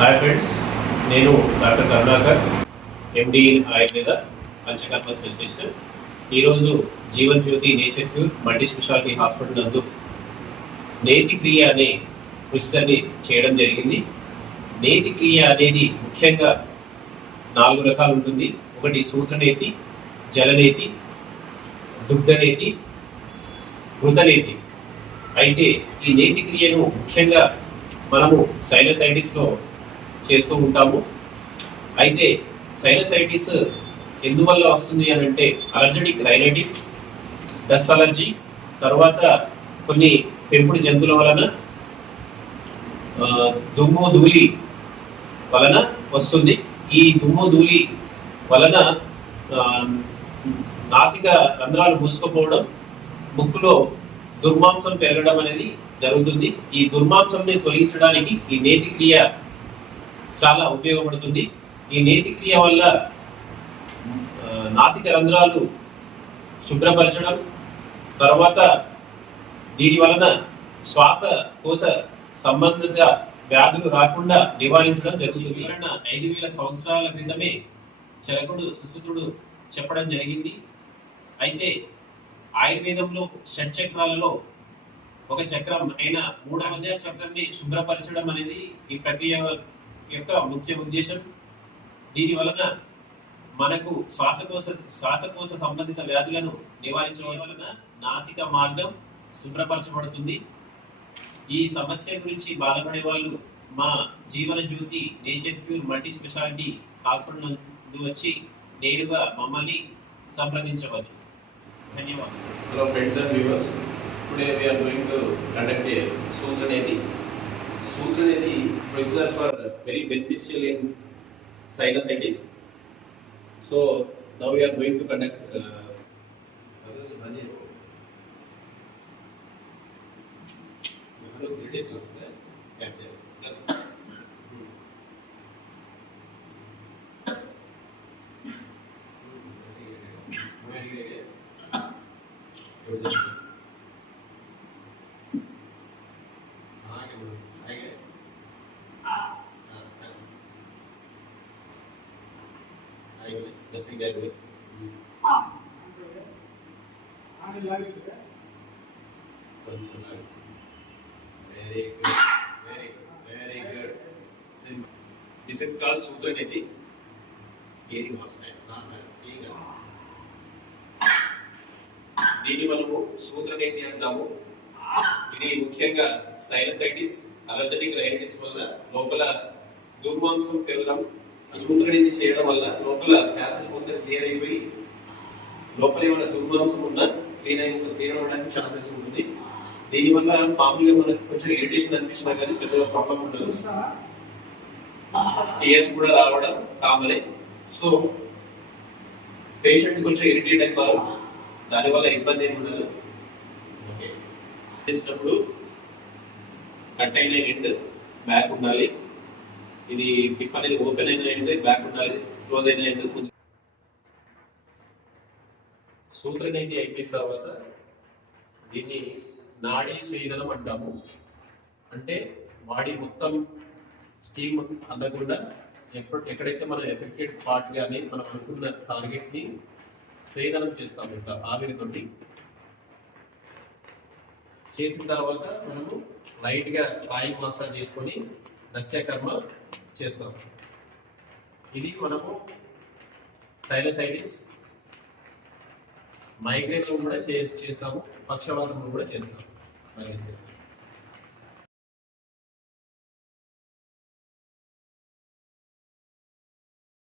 Hi friends, నేను doctor Karunakar, MD in Ayurveda Panchakarma specialist. ఈరోజు Jeevan Jyothi nature cure multi specialty hospital నందు నేతి క్రియ అనే ప్రొసీజర్ని చేయడం జరిగింది. నేతి క్రియ అనేది ముఖ్యంగా 4 రకాలు ఉంటుంది. ఒకటి సూత్రనేతి, జలనేతి, దుగ్ధనేతి, మృతనేతి. అయితే ఈ నేతి క్రియను ముఖ్యంగా మనము సైనసైటిస్లో చేస్తూ ఉంటాము. అయితే సైనసైటిస్ ఎందువల్ల వస్తుంది అని అంటే అలర్జెటిక్ రైనైటిస్, డస్ట్ అలర్జీ, తర్వాత కొన్ని పెంపుడు జంతువుల వలన దుమ్ము ధూళి వలన వస్తుంది. ఈ దుమ్ము ధూళి వలన నాసిక రంధ్రాలు మూసుకుపోవడం, ముక్కులో దుర్మాంసం పెరగడం అనేది జరుగుతుంది. ఈ దుర్మాంసంని తొలగించడానికి ఈ నేతి క్రియ చాలా ఉపయోగపడుతుంది. ఈ నేతి క్రియ వల్ల నాసిక రంధ్రాలు శుభ్రపరచడం, తర్వాత దీని వలన శ్వాసకోశ సంబంధిత వ్యాధులు రాకుండా నివారించడం జరుగుతుంది. 5,000 సంవత్సరాల క్రితమే చరకుడు సుశ్రుతుడు చెప్పడం జరిగింది. అయితే ఆయుర్వేదంలో షట్చక్రాలలో ఒక చక్రం అయిన 3వ చక్రాన్ని శుభ్రపరచడం అనేది ఈ ప్రక్రియ యొక్క ముఖ్య ఉద్దేశం. దీని వలన మనకు శ్వాసకోశ సంబంధిత వ్యాధులను నివారించడం వలన నాసిక మార్గం శుభ్రపరచబడుతుంది. ఈ సమస్య గురించి బాధపడే వాళ్ళు మా Jeevana Jyothi nature cure multi specialty hospital నుండి వచ్చి నేరుగా మమ్మల్ని సంప్రదించవచ్చు. ధన్యవాదాలు. Hello friends and viewers. Today we are going to conduct a Sutraneti. Sutraneti procedure for very beneficial in sinusitis. So now we are going to conduct very good. This is called Sutraneti. దీన్ని మనము సూత్రనేతి అంటాము. ఇది ముఖ్యంగా sinusitis, అలర్జెటిక్ rhinitis వల్ల లోపల దుర్మాంసం పెరగడం, సూత్రనేతి చేయడం వల్ల లోపల ప్యాసేజ్ మొత్తం క్లియర్ అయిపోయి లోపల ఏమైనా దుర్మాంసం ఉన్నా క్లీన్ అవ్వడానికి ఛాన్సెస్ ఉంటుంది. దీనివల్ల మామూలుగా మనకు కొంచెం ఇరిటేషన్ అనిపించినా కానీ పెద్దగా ప్రాబ్లం ఉండదు. టీఎస్ కూడా రావడం కామనే. సో పేషెంట్ కొంచెం ఇరిటేట్ అయిపోతారు, దానివల్ల ఇబ్బంది ఏమి ఉండదు. ఓకే, చేసినప్పుడు కట్ అయిన ఎండ్ బ్యాక్ ఉండాలి. ఇది టిప్ అనేది ఓపెన్ అయిన ఎండ్ బ్యాక్ ఉండాలి, క్లోజ్ అయిన ఎండ్. సూత్రనేతి అయిపోయిన తర్వాత దీన్ని నాడీ స్వేదనం అంటాము. అంటే బాడీ మొత్తం స్టీమ్ అందకుండా ఎక్కడైతే మనం ఎఫెక్టెడ్ పార్ట్ కానీ మనం అనుకున్న టార్గెట్ని స్వేదనం చేస్తాము ఇంకా ఆవిరితోటి. చేసిన తర్వాత మనము లైట్గా ఆయిల్ మసాజ్ చేసుకొని నస్యకర్మ చేస్తాం. ఇది మనము సైనసైటిస్, మైగ్రేన్లో కూడా చేస్తాము, పక్షవాతంలో కూడా చేస్తాము.